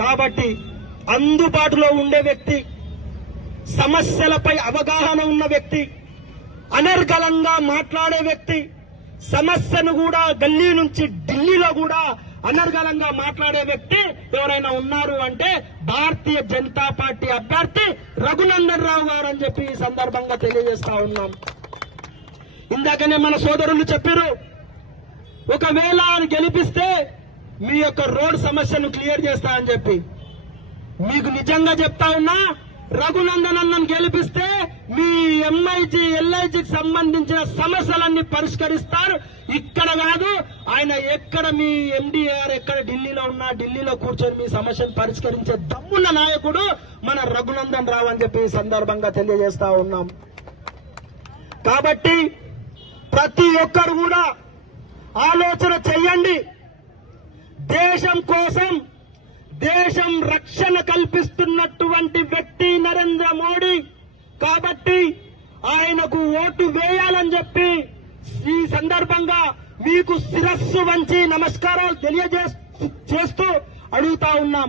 కాబట్టి అందుబాటులో ఉండే వ్యక్తి, సమస్యలపై అవగాహన ఉన్న వ్యక్తి, అనర్గళంగా మాట్లాడే వ్యక్తి, సమస్యను కూడా గల్లీ నుంచి ఢిల్లీలో కూడా అనర్గళంగా మాట్లాడే వ్యక్తి ఎవరైనా ఉన్నారు అంటే భారతీయ జనతా పార్టీ అభ్యర్థి రఘునందన్ రావు గారు అని చెప్పి ఈ సందర్భంగా తెలియజేస్తా ఉన్నాం. ఇందాకనే మన సోదరులు చెప్పారు, ఒకవేళ గెలిపిస్తే మీ యొక్క రోడ్ సమస్యను క్లియర్ చేస్తా అని చెప్పి. మీకు నిజంగా చెప్తా ఉన్నా, రఘునందన్ అన్నను గెలిపిస్తే మీ ఎంఐజీ ఎల్ఐజీకి సంబంధించిన సమస్యలన్నీ పరిష్కరిస్తారు. ఇక్కడ కాదు, ఆయన ఎక్కడ మీ ఎండీఆర్ ఎక్కడ ఢిల్లీలో ఉన్నా ఢిల్లీలో కూర్చొని మీ సమస్యను పరిష్కరించే దమ్మున్న నాయకుడు మన రఘునందన్ రావు అని చెప్పి ఈ సందర్భంగా తెలియజేస్తా ఉన్నాం. కాబట్టి ప్రతి ఒక్కరు కూడా ఆలోచన చెయ్యండి. దేశం కోసం, దేశం రక్షణ కల్పిస్తున్నటువంటి వ్యక్తి నరేంద్ర మోడీ. కాబట్టి ఆయనకు ఓటు వేయాలని చెప్పి ఈ సందర్భంగా మీకు శిరస్సు వంచి నమస్కారాలు తెలియజేస్తూ అడుగుతా ఉన్నాం.